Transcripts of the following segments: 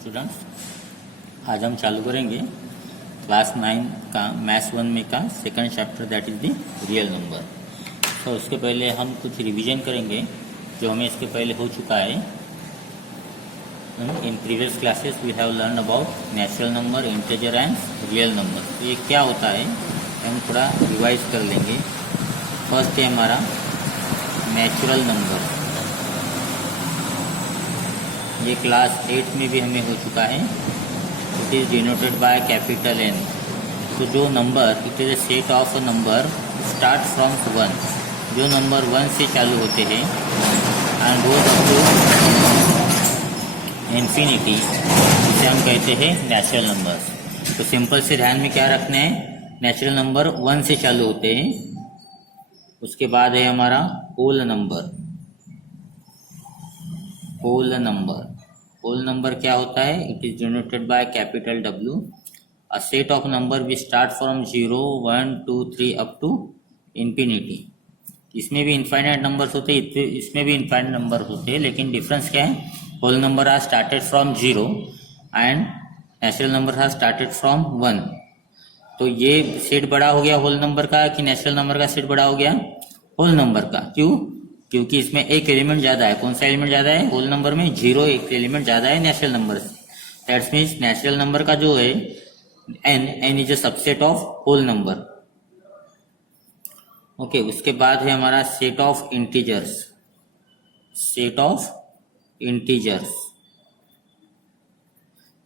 Students, आज हम चालू करेंगे क्लास 9 का मैथ्स 1 में का second chapter that is the real number. तो उसके पहले हम कुछ रिवीजन करेंगे जो हमें इसके पहले हो चुका है। In previous classes we have learn about natural number, integer and real number. तो ये क्या होता है हम थोड़ा रिवाइज कर लेंगे। फर्स्ट है हमारा नेचुरल नंबर, ये क्लास 8 में भी हमें हो चुका है। It is denoted by capital N। तो जो number, it is a set of a number start from 1, जो नंबर 1 से चालू होते हैं and goes up to infinity, जिसे हम कहते हैं नेचुरल नंबर। तो सिंपल से ध्यान में क्या रखना है, नेचुरल नंबर 1 से चालू होते हैं। उसके बाद है हमारा whole number. Whole number, whole number क्या होता है, it is denoted by capital W। A set of number we start from 0, 1, 2, 3 up to infinity. इसमें भी इनफाइनाइट नंबर्स होते हैं, इसमें भी इनफाइनाइट नंबर होते हैं, लेकिन डिफरेंस क्या है, whole number are started from 0 and natural number are started from 1। तो ये सेट बड़ा हो गया होल नंबर का कि नेचुरल नंबर का सेट बड़ा हो गया, होल नंबर का। क्यों? क्योंकि इसमें एक एलिमेंट ज्यादा है। कौन सा एलिमेंट ज्यादा है होल नंबर में? 0 एक एलिमेंट ज्यादा है नेचुरल नंबर से। दैट्स मीन्स नेचुरल नंबर का जो है n is a subset of whole number. Okay, उसके बाद है हमारा set of integers. Set of integers,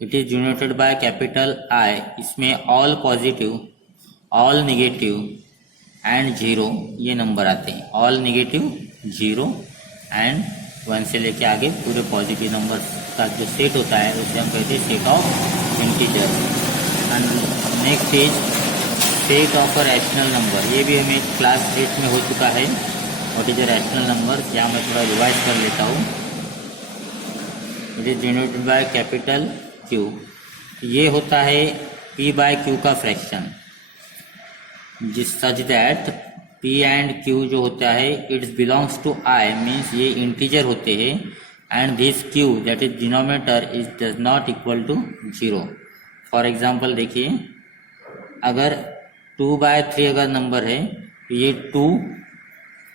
it is denoted by capital I। इसमें all positive, all negative and 0 ये नंबर आते हैं। ऑल नेगेटिव, 0 एंड 1 से लेके आगे पूरे पॉजिटिव नंबर का जो सेट होता है उसे हम कहते हैं set of integer. And next is set of a rational number. ये भी हमें क्लास 8 में हो चुका है। What is a rational number, यहाँ मैं थोड़ा रिवाइज कर लेता हूँ। It is denoted by capital Q। ये होता है P बाय Q का फ्रैक्शन, जिस such that P and Q जो होता है it's belongs to I, means ये इंटीजर होते हैं and this Q that is denominator is does not equal to 0। For example देखिए, अगर 2/3 अगर नंबर है तो ये 2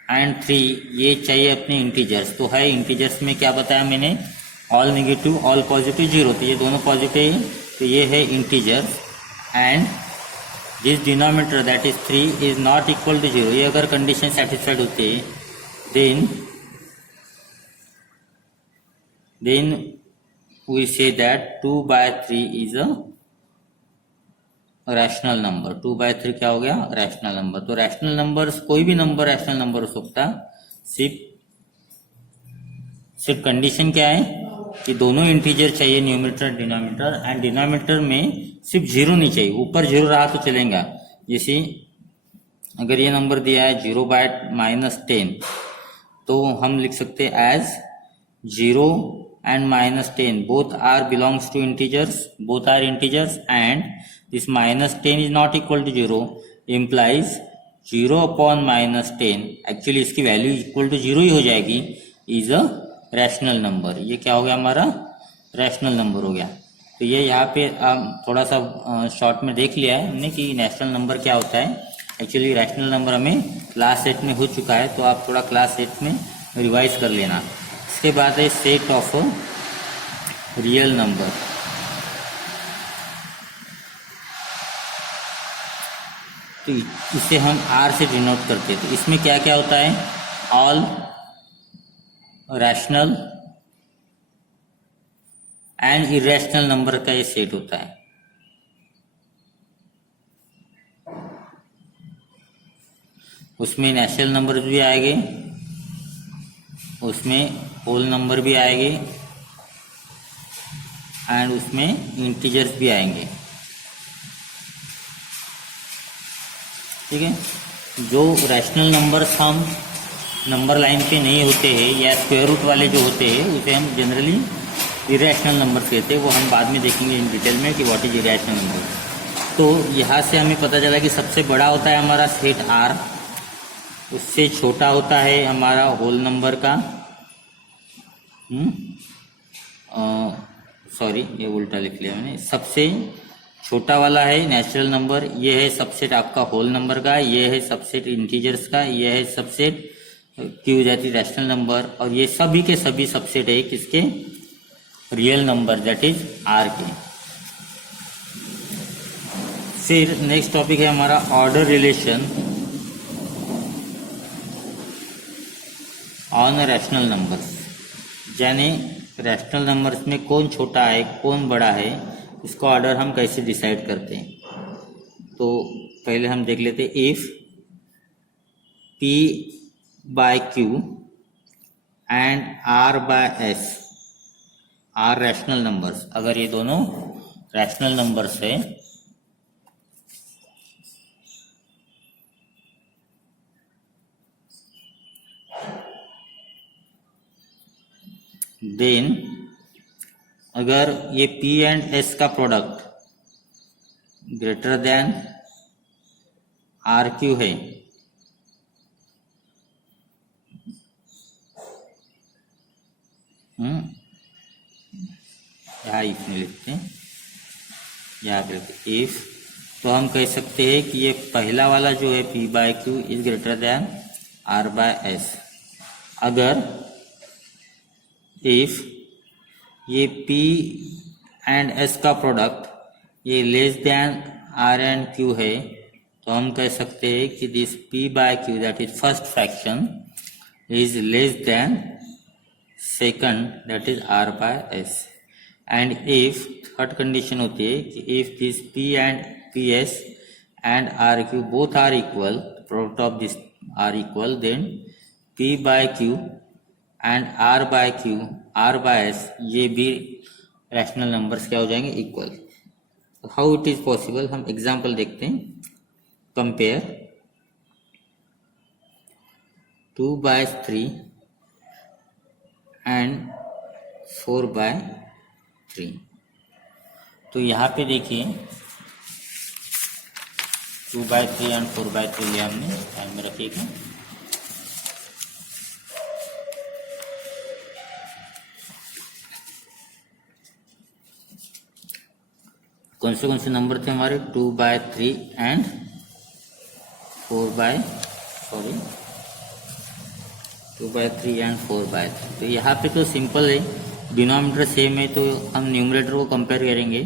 एंड 3 ये चाहिए अपने इंटीजर्स। तो है इंटीजर्स में क्या बताया मैंने, ऑल नेगेटिव, ऑल पॉजिटिव, 0। तो ये दोनों पॉजिटिव है, तो ये है integers and this denominator that is 3 is not equal to 0। ये अगर कंडीशन सेटिस्फाइड होती है then we say that 2/3 is a rational number. 2/3 क्या हो गया, रैशनल नंबर। तो रैशनल नंबर्स, कोई भी नंबर रैशनल नंबर हो सकता, सिर्फ कंडीशन क्या है कि दोनों इंटीजर चाहिए, न्यूमरेटर डिनोमिनेटर, एंड डिनोमिनेटर में सिर्फ 0 नहीं चाहिए, ऊपर 0 रहा तो चलेगा। जैसे अगर ये नंबर दिया है 0/-10, तो हम लिख सकते हैं as 0 and -10 both are belongs to integers, both are integers and this -10 is not equal to 0 implies 0/-10, actually इसकी वैल्यू इक्वल टू 0 ही हो जाएगी, इज अ रैशनल नंबर। ये क्या हो गया, हमारा रैशनल नंबर हो गया। तो ये यहाँ पे थोड़ा सा शॉर्ट में देख लिया है हमने कि नेचुरल नंबर क्या होता है। एक्चुअली रैशनल नंबर हमें क्लास 8 में हो चुका है, तो आप थोड़ा क्लास 8 में रिवाइज कर लेना। इसके बाद है सेट ऑफ रियल नंबर। तो इसे हम R से डिनोट करते हैं। तो इसमें क्या क्या होता है, all rational and irrational number का ये सेट होता है। उसमें नेचुरल नंबर भी आएंगे, उसमें होल नंबर भी आएंगे एंड उसमें इंटीजर्स भी आएंगे। ठीक है, जो रैशनल नंबर्स हम नंबर लाइन पे नहीं होते हैं या स्क्वायर रूट वाले जो होते हैं उसे हम जनरली इरेशनल नंबर कहते हैं। वो हम बाद में देखेंगे इन डिटेल में कि व्हाट इज इरेशनल नंबर। तो यहाँ से हमें पता चला कि सबसे बड़ा होता है हमारा सेट R, उससे छोटा होता है हमारा होल नंबर का सॉरी ये उल्टा लिख लिया मैंने, सबसे छोटा वाला है नेचुरल नंबर, ये है सबसेट आपका होल नंबर का, ये है सबसेट इंटीजर्स का, ये है सबसेट की हो जाती रैशनल नंबर, और ये सभी के सभी सबसेट है किसके, real number that is R के। फिर नेक्स्ट टॉपिक है हमारा order relation on rational numbers, यानी रैशनल नंबर्स में कौन छोटा है कौन बड़ा है, इसका ऑर्डर हम कैसे डिसाइड करते हैं। तो पहले हम देख लेते हैं, if P by Q and R by S are rational numbers, अगर ये दोनों रैशनल नंबर्स है देन अगर ये P एंड S का प्रोडक्ट ग्रेटर देन RQ है, यहाँ इसमें लिखते हैं, यहाँ पे लिखते इफ, तो हम कह सकते हैं कि ये पहला वाला जो है P by Q is greater than R by S। अगर इफ ये P एंड S का प्रोडक्ट ये less than R and Q है, तो हम कह सकते हैं कि this P by Q that is first fraction is less than second that is R by S। And if third condition होती है कि if this P and PS and RQ both are equal, product of this are equal, then P by Q and R by Q R by S ये भी rational numbers क्या हो जाएंगे, equal. How it is possible, हम example देखते हैं। Compare 2 by 3 and 4 by 3। तो यहाँ पे देखिए 2 बाय 3 एंड 4 बाय 3 लिया हमने, ध्यान में रखिएगा। कौन से नंबर थे हमारे, 2 by 3 and 4 by 3 and 4 by 3। तो यहाँ पे तो सिंपल है, डिनोमिनेटर सेम है तो हम न्यूमरेटर को कंपेयर करेंगे।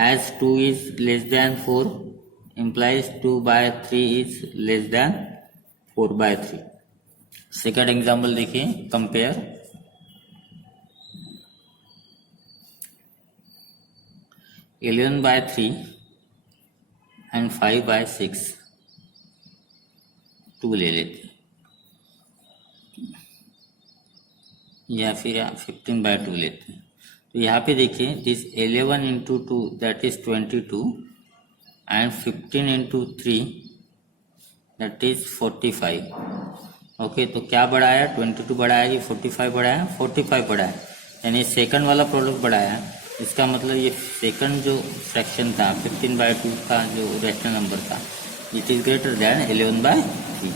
As 2 is less than 4 implies 2 by 3 is less than 4 by 3। Second example देखिए, कंपेयर 11 बाय 3 एंड 5 बाय 6, 2 ले लेते, या फिर 15 बाय 2 लेते हैं। तो यहाँ पे देखिए this 11 into 2 that is 22 and 15 into 3 that is 45। Okay, तो क्या बढ़ाया, 22 बढ़ाया कि 45 बढ़ाया, 45 बढ़ाया, यानी सेकंड वाला प्रोडक्ट बढ़ाया। इसका मतलब ये सेकंड जो फ्रैक्शन था 15 बाय 2 का जो रैशनल नंबर था, it is greater than 11 by 3।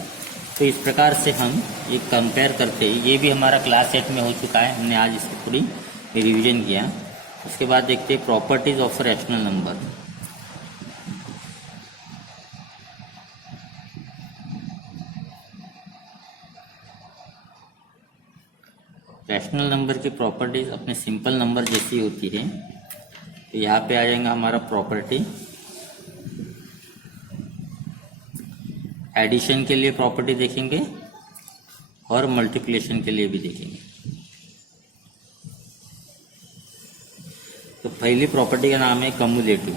तो इस प्रकार से हम ये कंपेयर करते हैं। ये भी हमारा क्लास 8 में हो चुका है, हमने आज इसकी पूरी रिवीजन किया। उसके बाद देखते हैं properties of rational number. Rational number की प्रॉपर्टीज अपने सिंपल नंबर जैसी होती है। तो यहाँ पे आ जाएगा हमारा प्रॉपर्टी, एडिशन के लिए प्रॉपर्टी देखेंगे और मल्टीप्लिकेशन के लिए भी देखेंगे। तो पहली प्रॉपर्टी का नाम है कम्युलेटिव।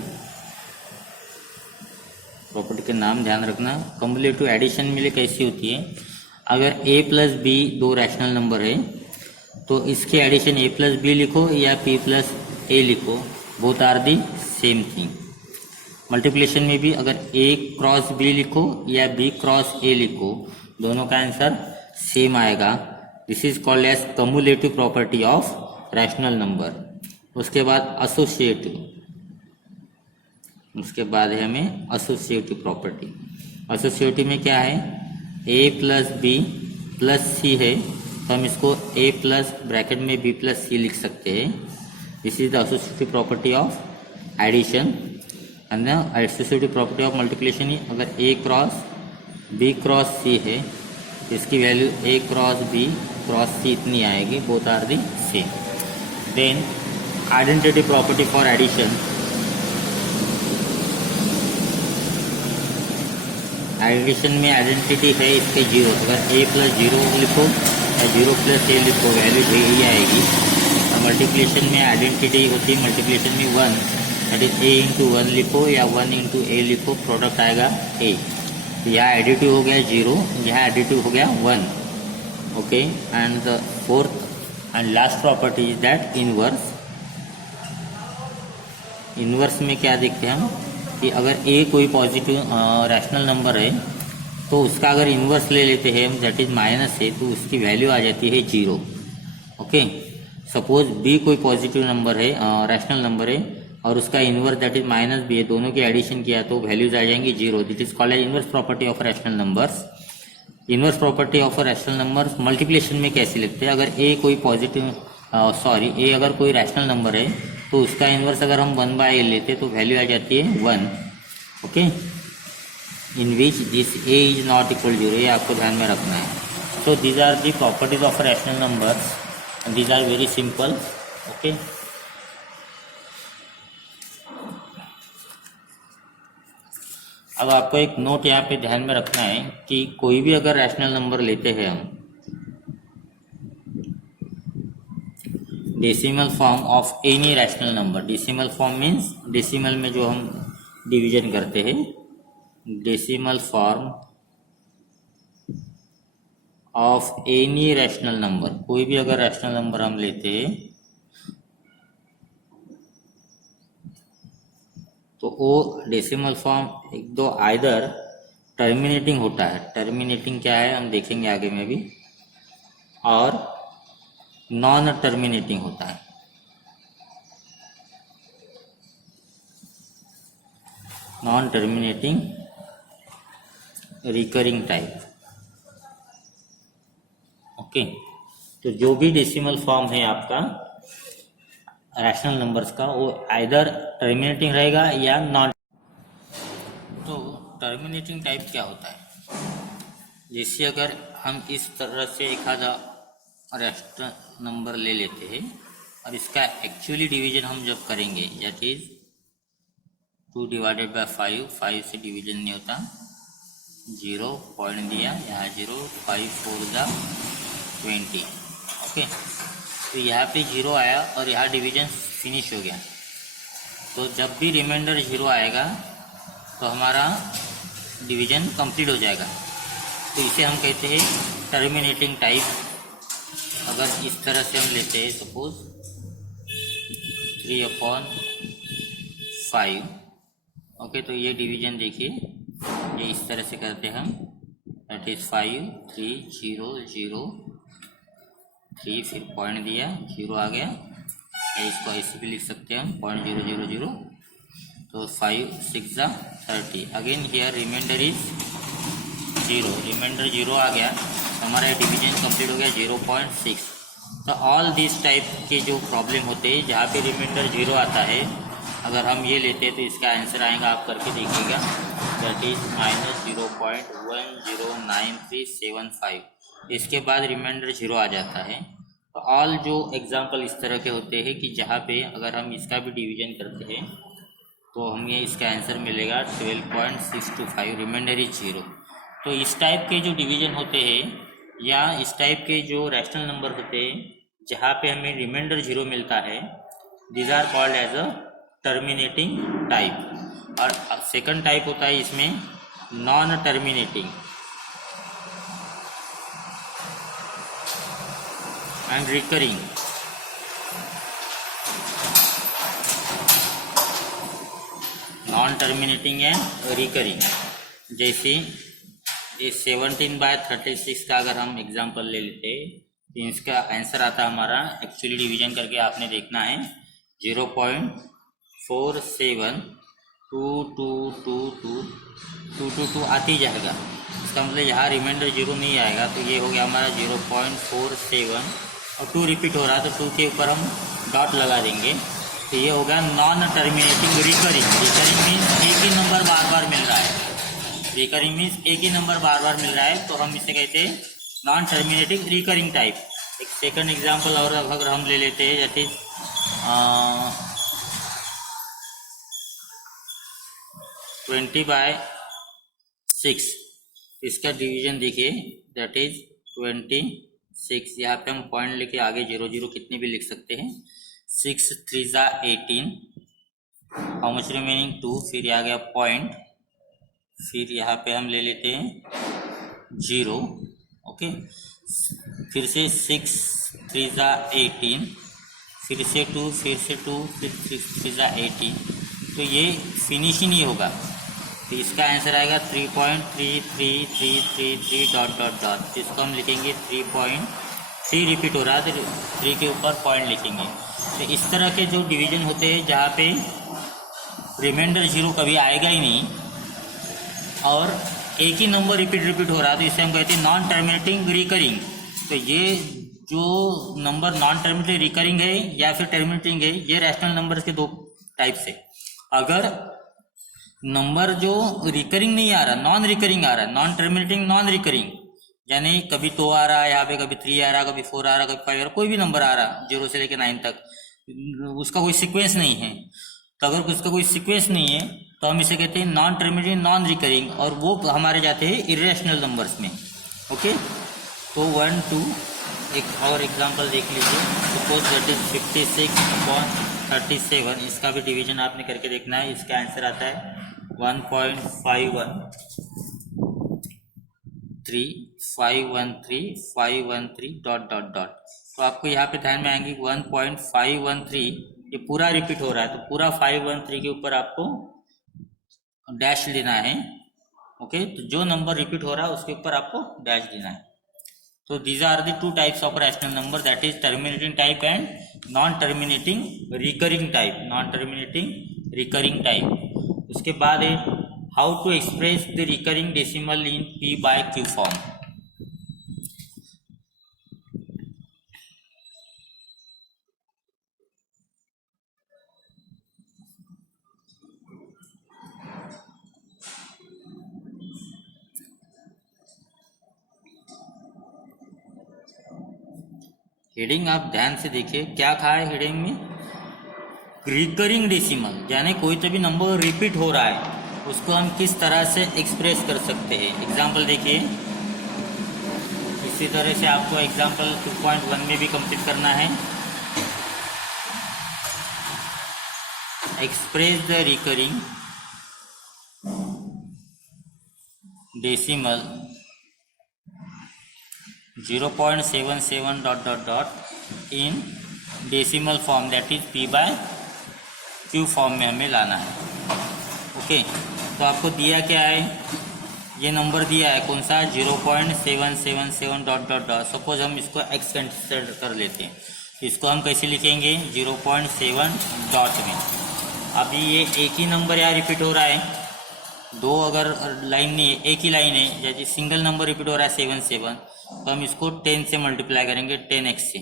प्रॉपर्टी के नाम ध्यान रखना। कम्युलेटिव एडिशन में लिए कैसी होती है, अगर a प्लस बी दो रैशनल नंबर है तो इसके एडिशन a प्लस बी लिखो या p प्लस a लिखो, both are the same thing. Multiplication में भी अगर a क्रॉस b लिखो या b क्रॉस a लिखो, दोनों का आंसर सेम आएगा। This is called as commutative property of rational number. उसके बाद एसोसिएटिव, उसके बाद है हमें एसोसिएटिव प्रॉपर्टी। एसोसिएटिव में क्या है, a plus b plus c है तो हम इसको a प्लस ब्रैकेट में b प्लस सी लिख सकते हैं। This is the associative property of addition and the associative property of multiplication. अगर a cross b cross c है, इसकी वैल्यू a cross b cross c इतनी आएगी, both are the same. Then identity property for addition, addition में identity है इसके zero, अगर ए प्लस जीरो लिखो या जीरो प्लस ए लिखो वैल्यू यही आएगी। और मल्टीप्लिकेशन में आइडेंटिटी होती है मल्टीप्लिकेशन में one, that is a into one लिखो या वन इंटू ए लिखो, प्रोडक्ट आएगा ए। यहाँ एडिटिव हो गया जीरो, यहाँ एडिटिव हो गया one. Okay, and the fourth and last property is that inverse. Inverse में क्या देखते हैं हम कि अगर ए कोई पॉजिटिव रैशनल नंबर है तो उसका अगर इन्वर्स ले लेते हैं हम, दैट इज माइनस है, तो उसकी वैल्यू आ जाती है जीरो। ओके, सपोज बी कोई पॉजिटिव नंबर है, रैशनल नंबर है, और उसका inverse that is minus b है, दोनों की एडिशन किया तो वैल्यूज आ जाएंगी zero. This is called as inverse property of rational numbers. Inverse property of rational numbers multiplication में कैसे लिखते हैं, अगर ए कोई पॉजिटिव ए अगर कोई रैशनल नंबर है तो उसका इन्वर्स अगर हम 1/a लेते तो वैल्यू आ जाती है 1। Okay, in which this a is not equal zero, ये आपको ध्यान में रखना है। So these are the properties of rational numbers and these are very simple. Okay, अब आपको एक नोट यहाँ पे ध्यान में रखना है कि कोई भी अगर रैशनल नंबर लेते हैं हम, decimal form of any rational number, decimal form means decimal में जो हम डिवीजन करते हैं, decimal form of any rational number, कोई भी अगर रैशनल नंबर हम लेते हैं तो वो डेसिमल फॉर्म एक दो आइदर टर्मिनेटिंग होता है, टर्मिनेटिंग क्या है हम देखेंगे आगे में भी, और नॉन टर्मिनेटिंग होता है। Non terminating recurring type. Okay, तो जो भी डेसिमल फॉर्म है आपका रैशनल नंबर्स का, वो आइदर टर्मिनेटिंग रहेगा या नॉन। तो टर्मिनेटिंग टाइप क्या होता है, जैसे अगर हम इस तरह से एक आधा रैशनल नंबर ले लेते हैं और इसका एक्चुअली डिवीजन हम जब करेंगे, दैट इज 2 डिवाइडेड बाय 5 से डिवीजन नहीं होता, 0 पॉइंट दिया, यहाँ 0, 5 4 जा 20। ओके, तो यहाँ पे 0 आया और यहाँ डिवीजन फिनिश हो गया। तो जब भी रिमाइंडर 0 आएगा तो हमारा डिवीजन कंप्लीट हो जाएगा। तो इसे हम कहते हैं टर्मिनेटिंग टाइप। अगर इस तरह से हम लेते हैं, सपोज 3/5, ओके, तो ये डिवीजन देखिए, ये इस तरह से करते हैं हम, दैट इज 5 3 0 0 3, फिर पॉइंट दिया, 0 आ गया, या इसको ऐसे भी लिख सकते हैं हम, 0.000, तो 5 6 जा 30। Again here reminder is 0, reminder 0 आ गया, हमारा डिवीजन कंप्लीट हो गया 0.6। तो ऑल दिस टाइप के जो प्रॉब्लम होते हैं जहाँ पे रिमाइंडर 0 आता है, अगर हम ये लेते हैं तो इसका आंसर आएगा, आप करके देखिएगा, दैट इज -0.109375। इसके बाद रिमाइंडर 0 आ जाता है। तो ऑल जो एग्जाम्पल इस तरह के होते हैं कि जहाँ पे अगर हम इसका भी डिवीजन करते हैं तो हमें इसका आंसर मिलेगा 12.625, रिमाइंडर इज 0। तो इस टाइप के जो डिवीजन होते हैं या इस टाइप के जो रैशनल नंबर होते हैं जहाँ पे हमें रिमाइंडर 0 मिलता है, these are called as a terminating type. और सेकंड टाइप होता है इसमें non terminating and recurring. Non terminating and recurring, जैसे ये 17/36 का अगर हम एग्जांपल ले लेते तो इसका आंसर आता हमारा, एक्चुअली डिवीजन करके आपने देखना है, 0.47222222 आती जाएगा। इसका मतलब यहाँ रिमाइंडर 0 नहीं आएगा, तो ये हो गया हमारा 0.47 और 2 रिपीट हो रहा है तो 2 के ऊपर हम डॉट लगा देंगे तो ये हो गया non terminating recurring. Recurring means एक ही नंबर बार बार मिल रहा है। रिकरिंग मीन्स एक ही नंबर बार बार मिल रहा है, तो हम इसे कहते हैं नॉन टर्मिनेटिंग रिकरिंग टाइप। एक सेकंड एग्जांपल और अगर हम ले लेते हैं, दैट इज 20/6। इसका डिवीजन देखिए, दैट इज 26। यहाँ पे हम पॉइंट लेके आगे 0 0 कितने भी लिख सकते हैं। 6 3 18, हाउ मच रिमेनिंग 2, फिर आ गया पॉइंट, फिर यहाँ पे हम ले लेते हैं 0। ओके, फिर से 6 3 18, फिर से 2, फिर से 2, फिर 6 3 18। तो ये फिनिश ही नहीं होगा, तो इसका आंसर आएगा 3.3333 डॉट डॉट डॉट। इसको हम लिखेंगे 3.3 रिपीट हो रहा है, तो 3 के ऊपर पॉइंट लिखेंगे। तो इस तरह के जो डिवीजन होते हैं जहाँ पे रिमाइंडर 0 कभी आएगा ही नहीं और एक ही नंबर रिपीट हो रहा है, तो इसे हम कहते हैं नॉन टर्मिनेटिंग रिकरिंग। तो ये जो नंबर नॉन टर्मिनेटिंग रिकरिंग है या फिर टर्मिनेटिंग है, ये रैशनल नंबर के दो टाइप्स है। अगर नंबर जो रिकरिंग नहीं आ रहा, नॉन रिकरिंग आ रहा है, नॉन टर्मिनेटिंग नॉन रिकरिंग, यानी कभी 2 आ रहा है यहाँ पे, कभी 3 आ रहा, कभी 4 आ रहा, कभी 5 आ रहा, कोई भी नंबर आ रहा 0 से लेकर 9 तक, उसका कोई सीक्वेंस नहीं है। तो अगर उसका कोई सीक्वेंस नहीं है तो हम इसे कहते हैं नॉन टर्मिनेटिंग नॉन रिकरिंग, और वो हमारे जाते हैं इरेशनल नंबर्स में। ओके, तो 1 2 एक और एग्जांपल देख लीजिए। Suppose that is 56/37। इसका भी डिवीजन आपने करके देखना है। इसका आंसर आता है 1.513 डॉट डॉट डॉट। तो आपको यहाँ पे ध्यान में आएंगे 1.513 ये पूरा रिपीट हो रहा है, तो पूरा 513 के ऊपर आपको डैश लेना है। ओके, तो जो नंबर रिपीट हो रहा है उसके ऊपर आपको डैश देना है। तो these are the 2 types of rational number, that is terminating type and non terminating recurring type. Non terminating recurring type. उसके बाद है how to express the recurring decimal in P/Q form. Heading आप ध्यान से देखिए, क्या कहा है हेडिंग में, रिकरिंग डेसिमल, यानी कोई तो भी नंबर रिपीट हो रहा है उसको हम किस तरह से एक्सप्रेस कर सकते हैं। एग्जाम्पल देखिए, इसी तरह से आपको एग्जाम्पल 2.1 में भी कंप्लीट करना है। Express the recurring decimal 0.77 dot dot dot in decimal form, that is P/Q form में हमें लाना है। ओके, तो आपको दिया क्या है, ये नंबर दिया है कौन सा, 0.777 डॉट डॉट डॉट। सपोज हम इसको x कंसिडर कर लेते हैं, इसको हम कैसे लिखेंगे 0.7 डॉट में। अभी ये एक ही नंबर यहाँ रिपीट हो रहा है, 2 अगर लाइन नहीं है, एक ही लाइन है, जैसे सिंगल नंबर रिपीट हो रहा है 7 तो हम इसको 10 से मल्टीप्लाई करेंगे, 10x से।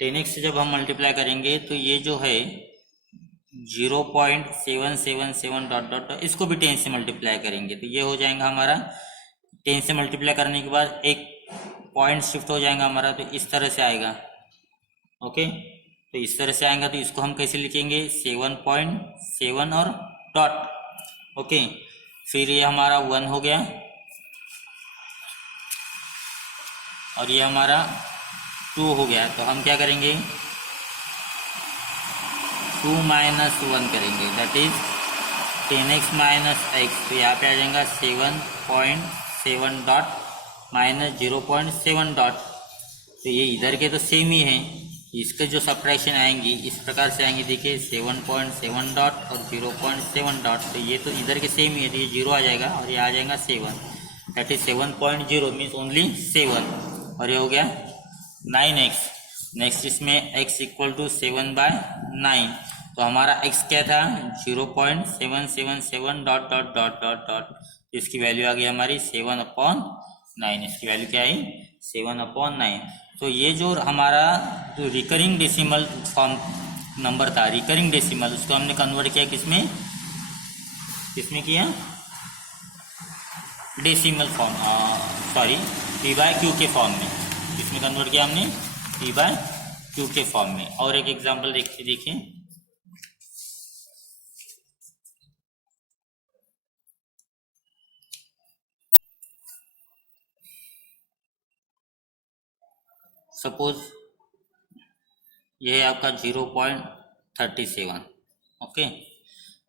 10x से जब हम मल्टीप्लाई करेंगे तो ये जो है 0.777 डॉट डॉट, इसको भी 10 से मल्टीप्लाई करेंगे, तो ये हो जाएगा हमारा 10 से मल्टीप्लाई करने के बाद एक पॉइंट शिफ्ट हो जाएगा हमारा, तो इस तरह से आएगा। ओके, तो इस तरह से आएगा, तो इसको हम कैसे लिखेंगे 7.7 और डॉट। ओके, फिर ये हमारा 1 हो गया और ये हमारा 2 हो गया, तो हम क्या करेंगे 2 - 1 करेंगे, दैट इज 10x - x। तो यहाँ पे आ जाएगा 7.7 डॉट माइनस 0.7 डॉट। तो ये इधर के तो सेम ही हैं, इसके जो सब्ट्रैक्शन आएंगी इस प्रकार से आएंगी। देखिए 7.7 डॉट और 0.7 डॉट, तो ये तो इधर के सेम ही है, तो ये 0 आ जाएगा और ये आ जाएगा 7, दैट इज 7.0 मीन्स ओनली 7। और ये हो गया 9x। नेक्स्ट इसमें x इक्वल टू 7/9, तो हमारा x क्या था 0.777 dot dot dot dot dot, इसकी वैल्यू आ गई हमारी 7/9। इसकी वैल्यू क्या आई 7/9। तो ये जो हमारा जो रिकरिंग डेसिमल फॉर्म नंबर था रिकरिंग डेसिमल, उसको हमने कन्वर्ट किया किसमें, किसमें किया, decimal form, sorry p by q के फॉर्म में, किसमें कन्वर्ट किया हमने, पी बाय क्यू के फॉर्म में। और एक एग्जांपल देखिए, सपोज ये है आपका 0.37, ओके।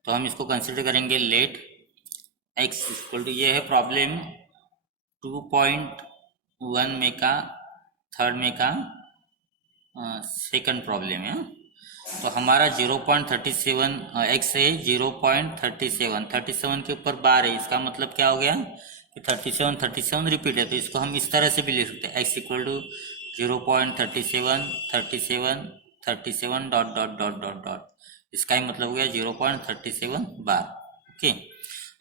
तो हम इसको कंसिडर करेंगे लेट x इक्वल टू, ये है प्रॉब्लम 2.1 में का थर्ड में का सेकंड प्रॉब्लम है। तो हमारा 0.37 x है 0.37 के ऊपर बार है, इसका मतलब क्या हो गया कि 37 रिपीट है। तो इसको हम इस तरह से भी लिख सकते हैं, x equal to 0.37 dot dot dot dot dot, इसका ही मतलब हो गया 0.37 बार, ओके।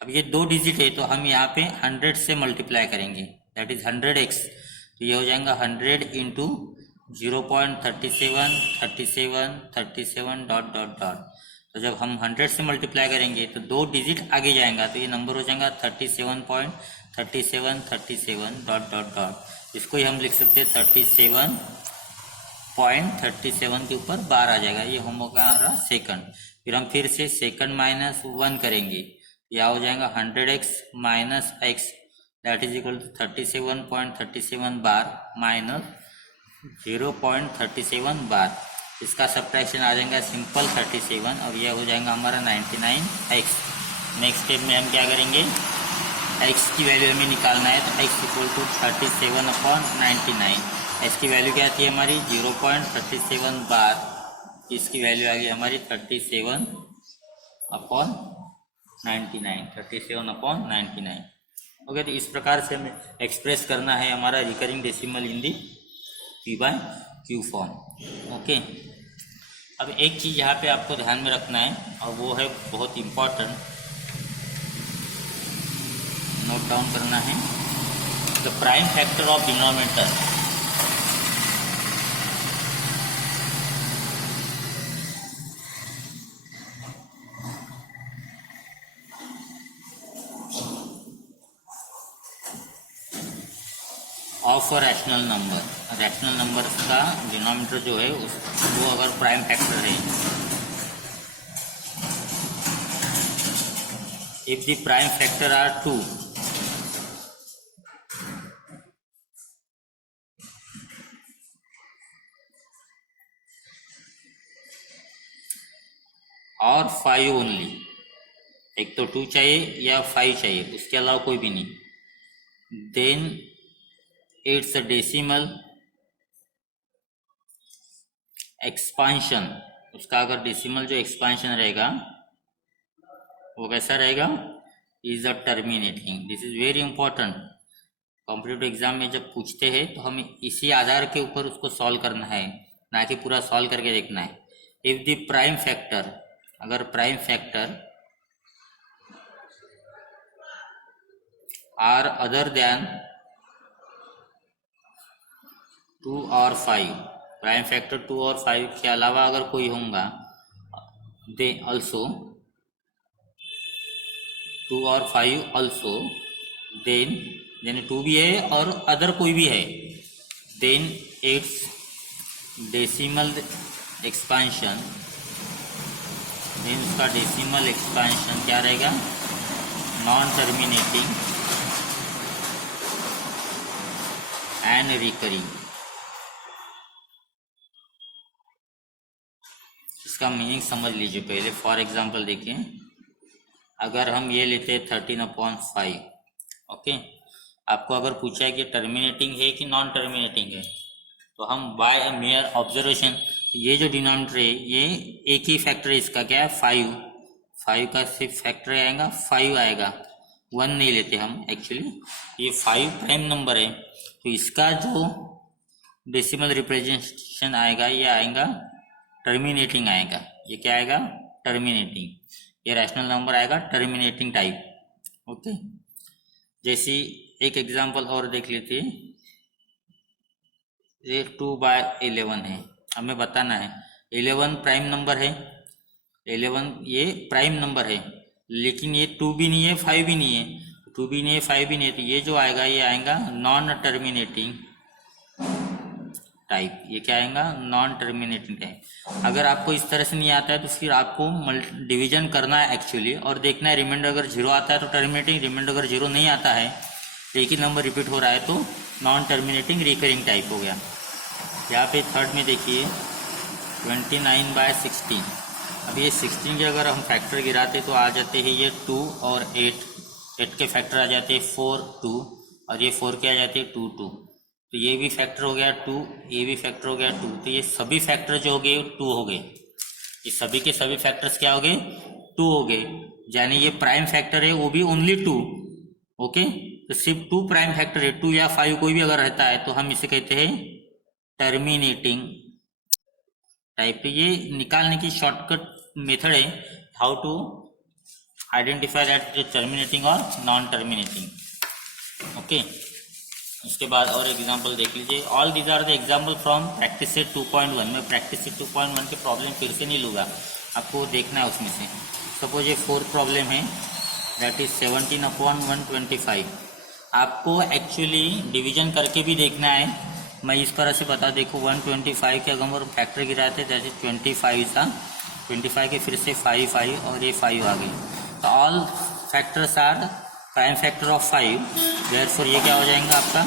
अब ये 2 डिजिट है तो हम यहाँ पे 100 से मल्टीप्लाई करेंगे, दैट इज 100x। तो ये हो जाएगा 100 इंटू 0.37 डॉट डॉट डॉट। तो जब हम 100 से मल्टीप्लाई करेंगे तो 2 डिजिट आगे जाएगा, तो ये नंबर हो जाएगा 37.37 डॉट डॉट डॉट। इसको ही हम लिख सकते हैं 37.37 के ऊपर बार आ जाएगा, ये हम होगा सेकंड। फिर हम फिर से सेकंड माइनस 1 करेंगे, यह हो जाएगा 100x minus x, that is equal to 37.37 bar minus 0.37 bar. इसका सब्ट्रैक्शन आ जाएगा सिंपल 37 और यह हो जाएगा हमारा 99x। नेक्स्ट स्टेप में हम क्या करेंगे, x की वैल्यू हमें निकालना है, तो x इक्वल टू 37/99। x की वैल्यू क्या आती है हमारी 0.37 बार, इसकी वैल्यू आ गई हमारी 37/99। ओके, तो इस प्रकार से हमें एक्सप्रेस करना है हमारा recurring decimal in the p by q form, okay. अब एक चीज़ यहाँ पे आपको ध्यान में रखना है और वो है बहुत इम्पॉर्टेंट, नोट डाउन करना है, the prime factor of denominator. Of a rational number, rational number का डिनोमिनेटर जो है वो अगर प्राइम फैक्टर है, if the prime factor are 2, और 5 ओनली, एक तो 2 चाहिए या 5 चाहिए, उसके अलावा कोई भी नहीं, then it's a decimal expansion. उसका अगर डेसिमल जो एक्सपांशन रहेगा वो कैसा रहेगा, is a terminating. This is very important, competitive exam में जब पूछते हैं तो हमें इसी आधार के ऊपर उसको सॉल्व करना है, ना कि पूरा सॉल्व करके देखना है। इफ द प्राइम फैक्टर, अगर prime factor are other than 2 और 5, प्राइम फैक्टर 2 और 5 के अलावा अगर कोई होगा, दे ऑल्सो 2 और 5 ऑल्सो, देन यानी 2 भी है और अदर कोई भी है, then it's decimal expansion, then उसका डेसिमल एक्सपांशन क्या रहेगा, नॉन टर्मिनेटिंग एंड रिकरिंग। इसका मीनिंग समझ लीजिए पहले। फॉर एग्जांपल देखिए, अगर हम ये लेते हैं 13/5, ओके, आपको अगर पूछा है कि टर्मिनेटिंग है कि नॉन टर्मिनेटिंग है, तो हम बाय अ मेयर ऑब्जर्वेशन, ये जो डिनोमिनेटर है ये एक ही फैक्टर है, इसका क्या है 5 का सिर्फ फैक्टर आएगा 5 आएगा, 1 नहीं लेते हम एक्चुअली, ये 5 प्राइम नंबर है, तो इसका जो डेसिमल रिप्रेजेंटेशन आएगा ये आएगा टर्मिनेटिंग आएगा। ये क्या आएगा, टर्मिनेटिंग। ये रैशनल नंबर आएगा टर्मिनेटिंग टाइप, ओके। जैसी एक एग्जांपल और देख लेते हैं, ये 2/11 है, हमें बताना है 11 प्राइम नंबर है, 11 ये प्राइम नंबर है, लेकिन ये 2 भी नहीं है 5 भी नहीं है, 2 भी नहीं है 5 भी नहीं है, तो ये जो आएगा ये आएगा नॉन टर्मिनेटिंग टाइप। ये क्या आएगा? Non terminating type. अगर आपको इस तरह से नहीं आता है तो फिर आपको डिवीजन करना है एक्चुअली और देखना है रिमाइंडर अगर 0 आता है तो टर्मिनेटिंग, रिमाइंडर अगर 0 नहीं आता है एक ही नंबर रिपीट हो रहा है तो नॉन टर्मिनेटिंग रिकरिंग टाइप हो गया। यहाँ पे थर्ड में देखिए 29/16। अब ये 16 के अगर हम फैक्टर गिराते तो आ जाते हैं ये 2 और 8 के फैक्टर आ जाते हैं 4 2 और ये 4 के आ जाते हैं 2 2, तो ये भी फैक्टर हो गया 2, ये भी फैक्टर हो गया 2, तो ये सभी फैक्टर जो हो गए 2 हो गए, ये सभी के सभी फैक्टर्स क्या हो गए? 2 हो गए। यानी ये प्राइम फैक्टर है वो भी ओनली 2। ओके, तो सिर्फ 2 प्राइम फैक्टर है, 2 या 5 कोई भी अगर रहता है तो हम इसे कहते हैं टर्मिनेटिंग टाइप। ये निकालने की शॉर्टकट मेथड है how to identify that terminating और नॉन टर्मिनेटिंग। ओके, इसके बाद और एग्जांपल देख लीजिए। All these are the example from practice set 2.1। मैं प्रैक्टिस सेट 2.1 के प्रॉब्लम फिर से नहीं लूँगा, आपको देखना है उसमें से। सपोज ये 4 प्रॉब्लम है, दैट इज 17/125। आपको एक्चुअली डिवीजन करके भी देखना है। मैं इस तरह से बता, देखो 125 के अगर फैक्टर गिराते जैसे 25 था, 25 के फिर से 5 और ये 5 आ गई, तो all factors are prime factor of 5, therefore ये क्या हो जाएगा आपका?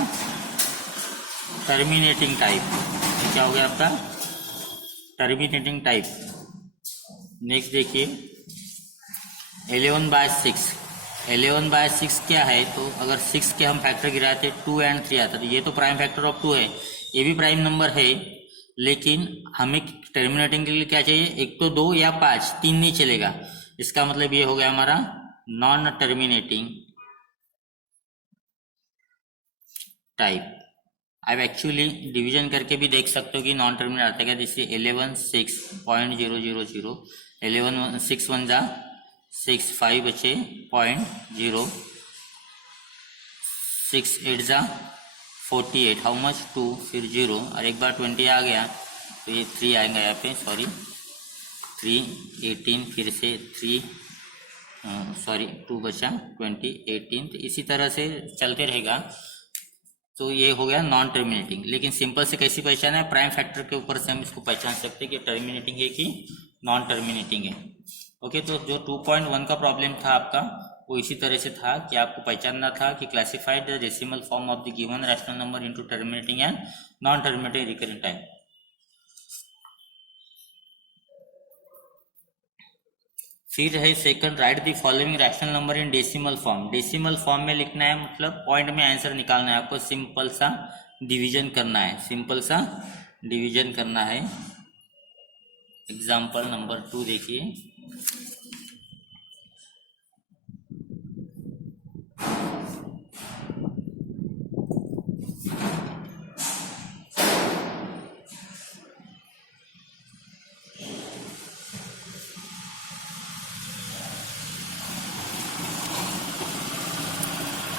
Terminating type. ये क्या हो गया आपका? Terminating type. नेक्स्ट देखिए 11/6। 11/6 क्या है? तो अगर 6 के हम फैक्टर गिराते 2 और 3 आता, तो ये तो प्राइम फैक्टर ऑफ 2 है, ये भी प्राइम नंबर है, लेकिन हमें टर्मिनेटिंग के लिए क्या चाहिए? एक तो 2 या 5, 3 नहीं चलेगा। इसका मतलब ये हो गया हमारा नॉन टर्मिनेटिंग टाइप। अब एक्चुअली डिवीजन करके भी देख सकते हो कि नॉन टर्मिनेट आता है क्या? जैसे 11/6.000, 11 6 1 जा 6, 5 बचे 0.0, 6 8 जा 48, हाउ मच? 2, फिर 0 और एक बार 20 आ गया तो ये 3 आएगा यहाँ पे, सॉरी 3 18, फिर से 3 2 बचा 20 18, तो इसी तरह से चलते रहेगा। तो ये हो गया नॉन टर्मिनेटिंग। लेकिन सिंपल से कैसी पहचान है? प्राइम फैक्टर के ऊपर से हम इसको पहचान सकते हैं कि टर्मिनेटिंग है कि नॉन टर्मिनेटिंग है। ओके, तो जो 2.1 का प्रॉब्लम था आपका वो इसी तरह से था कि आपको पहचानना था कि classified the decimal form of the given rational number into terminating and non terminating recurrent type. फिर है second, right the following rational number in decimal form. Decimal form में लिखना है, मतलब पॉइंट में आंसर निकालना है आपको, सिंपल सा डिवीजन करना है, सिंपल सा डिवीजन करना है। एग्जाम्पल नंबर 2 देखिए।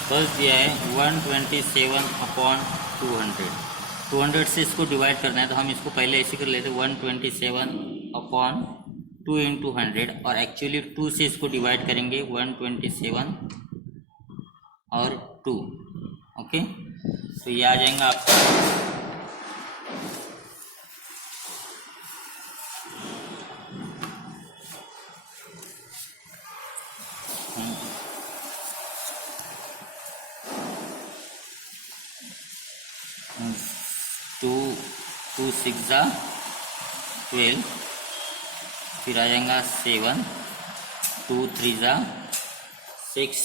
फर्स्ट दिया है 127/200। 200 से इसको डिवाइड करना है, तो हम इसको पहले ऐसे कर लेते हैं 127/2 × 100, और एक्चुअली 2 से इसको डिवाइड करेंगे 127 और 2। ओके, तो ये आ जाएगा आपका 2 6 जा 12, फिर आ जाएगा 7, 2 3 जा 6,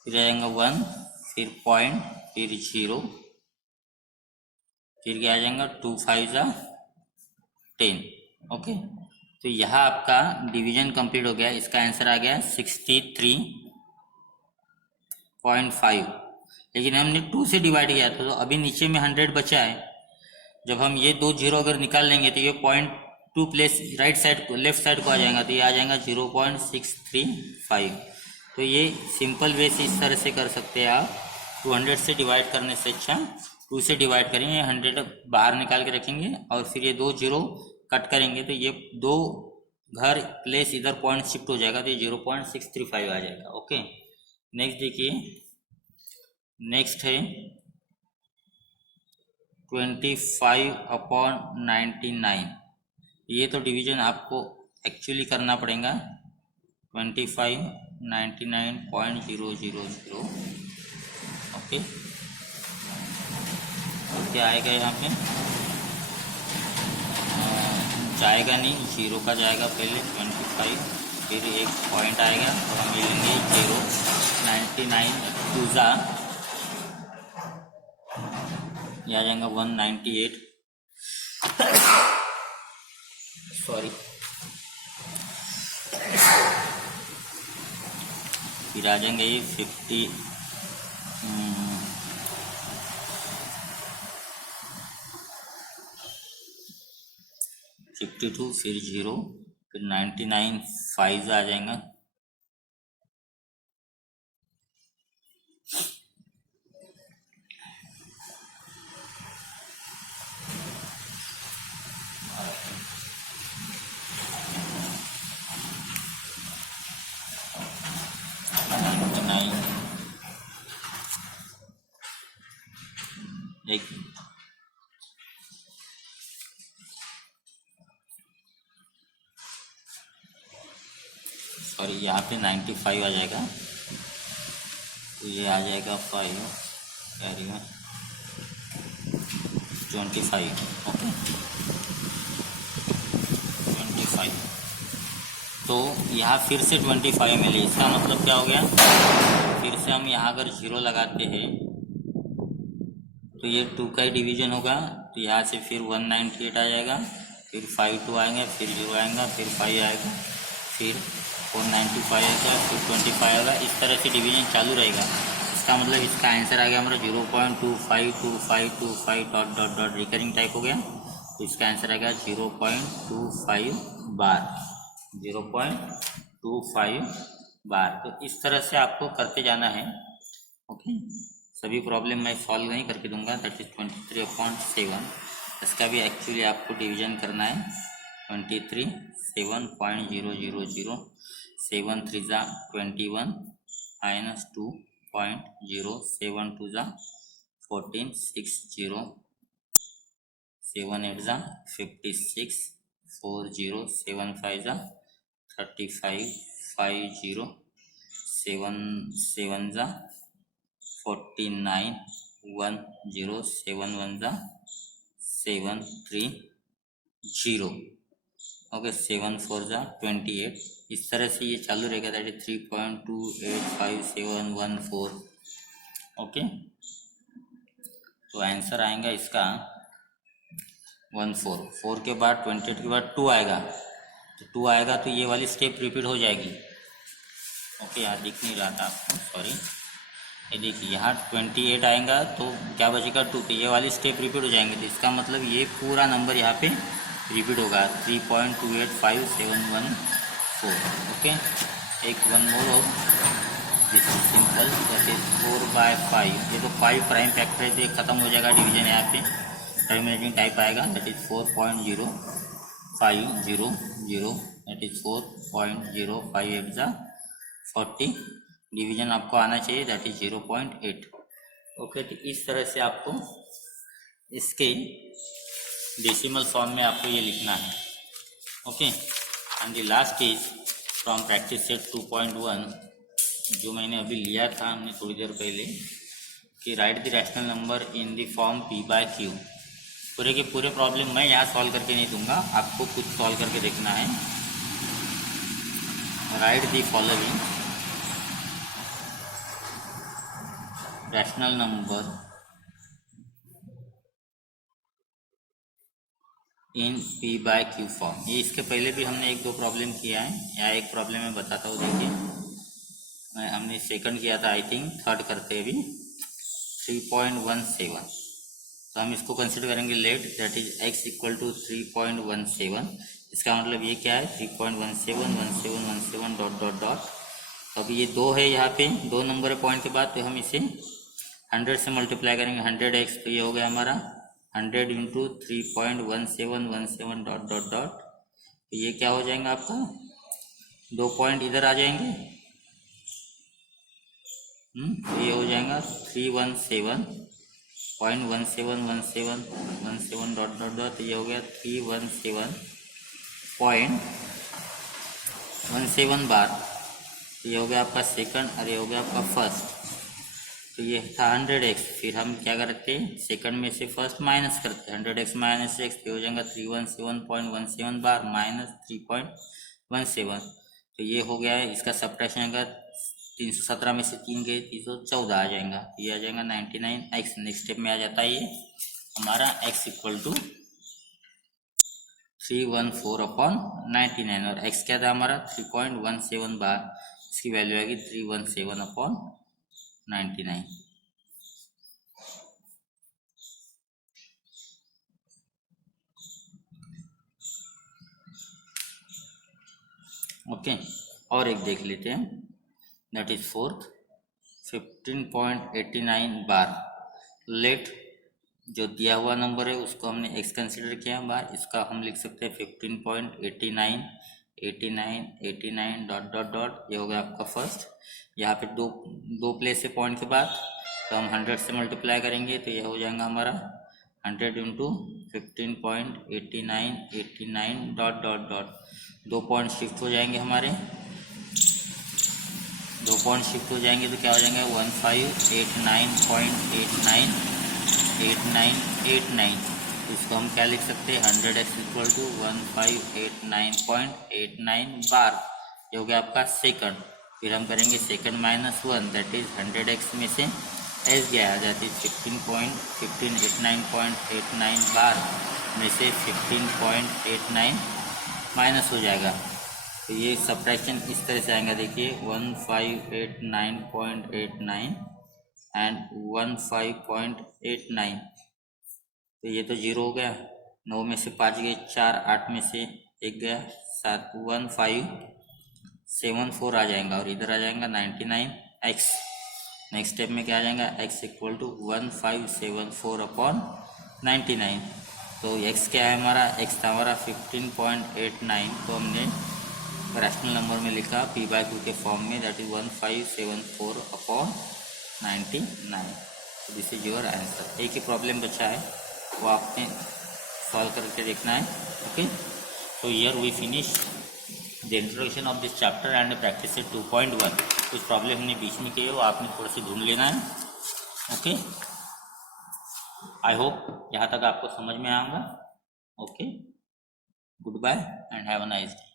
फिर आ जाएगा 1, फिर पॉइंट, फिर 0, फिर क्या आ जाएगा 2 5 जा 10। ओके, तो यहाँ आपका डिवीजन कंप्लीट हो गया। इसका आंसर आ गया 63.5, लेकिन हमने 2 से डिवाइड किया था, तो अभी नीचे में 100 बचा है। जब हम ये 2 0 अगर निकाल लेंगे तो ये 0.2 प्लेस राइट साइड को, लेफ्ट साइड को आ जाएगा, तो ये आ जाएगा 0.635। तो ये सिंपल वे से इस तरह से कर सकते हैं आप। 200 से डिवाइड करने से अच्छा 2 से डिवाइड करेंगे, 100 बाहर निकाल के रखेंगे और फिर ये 2 0 कट करेंगे तो ये दो घर प्लेस इधर पॉइंट शिफ्ट हो जाएगा, तो ये 0.635 आ जाएगा। ओके, नेक्स्ट देखिए, नेक्स्ट है 25/99। ये तो डिवीजन आपको एक्चुअली करना पड़ेगा 2599.000। ओके, तो क्या आएगा यहाँ पे, जाएगा नहीं, 0 का जाएगा पहले 25, फिर एक पॉइंट आएगा तो हम ले लेंगे 0.99 टूजा, ये आ जाएगा 198, सॉरी, फिर आ जाएंगे ये 52, फिर 0, फिर 99 5 आ जाएगा, एक सॉरी, यहाँ पे 95 आ जाएगा, तो ये आ जाएगा 5 कैरी में 25। ओके, 25, तो यहाँ फिर से 25 मिले, इसका मतलब क्या हो गया, फिर से हम यहाँ अगर 0 लगाते हैं तो ये 2 का ही डिवीजन होगा, तो यहाँ से फिर 198 आ जाएगा, फिर 52 आएंगे, फिर 0 आएगा, फिर 5 आएगा, फिर 495 आएगा, फिर 25 आएगा, इस तरह से डिवीजन चालू रहेगा। इसका मतलब इसका आंसर आ गया हमारा 0.252525 dot dot dot recurring type हो गया, तो इसका आंसर आ गया 0.25 बार, 0.25 बार। तो इस तरह से आपको करते जाना है। ओके, सभी प्रॉब्लम मैं सॉल्व नहीं करके दूंगा, दैट इज 23/7। इसका भी एक्चुअली आपको डिवीजन करना है 23 7.000, 7 3 जा 21 माइनस 2.0, 7 2 जा 14, 6 0, 7 8 जा 56, 4 0, 7 5 जा 35, 5 0, 7 7 जा 49, 1 0, 7 1 जा 7 3 0। ओके, 7 4 जा 28। इस तरह से ये चालू रहेगा, दैट इज 3.285714। ओके, तो आंसर आएगा इसका 14। 4 के बाद 28 के बाद 2 आएगा, तो 2 आएगा तो ये वाली स्टेप रिपीट हो जाएगी। ओके, यहाँ दिख नहीं रहा था आपको, सॉरी, ये देखिए यहाँ 28 आएगा तो क्या बचेगा 2, तो ये वाली स्टेप रिपीट हो जाएंगे, तो इसका मतलब ये पूरा नंबर यहाँ पे रिपीट होगा 3.285714। ओके, एक वन मोर हो, this is simple, that is 4/5। ये तो 5 प्राइम फैक्टर है, तो ये खत्म हो जाएगा डिवीजन, यहाँ पे टर्मिनेटिंग टाइप आएगा, दैट इज 4.0500, दैट इज 4.058 जा 40। डिवीजन आपको आना चाहिए, दैट इज 0.8। ओके, तो इस तरह से आपको इसके डेसिमल फॉर्म में आपको ये लिखना है। Okay, and the last is from practice set 2.1, जो मैंने अभी लिया था हमने थोड़ी देर पहले, कि right the rational number in the form p/q। पूरे के पूरे प्रॉब्लम मैं यहाँ सॉल्व करके नहीं दूंगा, आपको कुछ सॉल्व करके देखना है। Right the following rational number in p/q form. ये इसके पहले भी हमने 1-2 प्रॉब्लम किया है, या एक प्रॉब्लम मैं बताता हूँ, देखिए हमने सेकंड किया था, आई थिंक थर्ड करते अभी 3.17। तो हम इसको कंसिडर करेंगे let, that is x equal to 3.17। इसका मतलब ये क्या है 3.171717 डॉट डॉट डॉट। तो अभी ये 2 है यहाँ पे, 2 नंबर है पॉइंट के बाद, तो हम इसे 100 से मल्टीप्लाई करेंगे, 100x, तो ये हो गया हमारा 100 इंटू 3.1717 डॉट डॉट डॉट, तो ये क्या हो जाएगा आपका, 2 पॉइंट इधर आ जाएंगे, तो ये हो जाएगा 317.1717 डॉट डॉट डॉट, ये हो गया 317.17 बार, ये हो गया आपका सेकंड और ये हो गया आपका फर्स्ट। तो ये था 100x, फिर हम क्या करते हैं, सेकंड में से फर्स्ट माइनस करते हैं, 100x माइनस एक्स, तो हो जाएगा 317.17 बार माइनस 3.17। तो ये हो गया है, इसका सब्ट्रैक्शन अगर 317 में से 3 गए 314 आ जाएगा, ये आ जाएगा 99x। नेक्स्ट स्टेप में आ जाता है ये हमारा x इक्वल टू 314/99, और x क्या था हमारा 3.17 बार, इसकी वैल्यू आएगी 317/99। ओके, और एक देख लेते हैं, दैट इज फोर्थ 15.89 बार। लेट जो दिया हुआ नंबर है उसको हमने x कंसिडर किया बार, इसका हम लिख सकते हैं 15.89 89 डॉट डॉट डॉट, ये हो गया आपका फर्स्ट। यहाँ पे दो प्लेस है पॉइंट के बाद, तो हम 100 से मल्टीप्लाई करेंगे, तो ये हो जाएगा हमारा 100 into 15.89 dot dot dot, 2 point shift हो जाएंगे हमारे, 2 पॉइंट शिफ्ट हो जाएंगे तो क्या हो जाएंगे 1589.89, इसको हम क्या लिख सकते हैं 100x इक्वल टू 1589.89 बार, ये हो गया आपका सेकंड। फिर हम करेंगे second minus 1, that is 100x में से एस गया, दैट इज 1589.89 बार में से 15.89 माइनस हो जाएगा, तो ये सब्ट्रैक्शन इस तरह से आएगा, देखिए 1589.89 एंड 15.89, तो ये तो जीरो हो गया, 9 में से 5 गए 4, 8 में से 1 गया 7, 1574 आ जाएगा, और इधर आ जाएगा 99x। नेक्स्ट स्टेप में क्या आ जाएगा x इक्वल टू 1574/99, तो x क्या है हमारा, x था हमारा 15.89, तो हमने रैशनल नंबर में लिखा p/q के फॉर्म में, that is 1574/99। This is your answer. एक ही प्रॉब्लम बचा है, वो आपने सॉल्व करके देखना है। ओके, तो here we finish the introduction of this chapter and practice 2.1। कुछ प्रॉब्लम हमने बीच में किए, वो आपने थोड़ा सी ढूंढ लेना है। ओके, आई होप यहाँ तक आपको समझ में आएगा। Okay, good bye and have a nice day.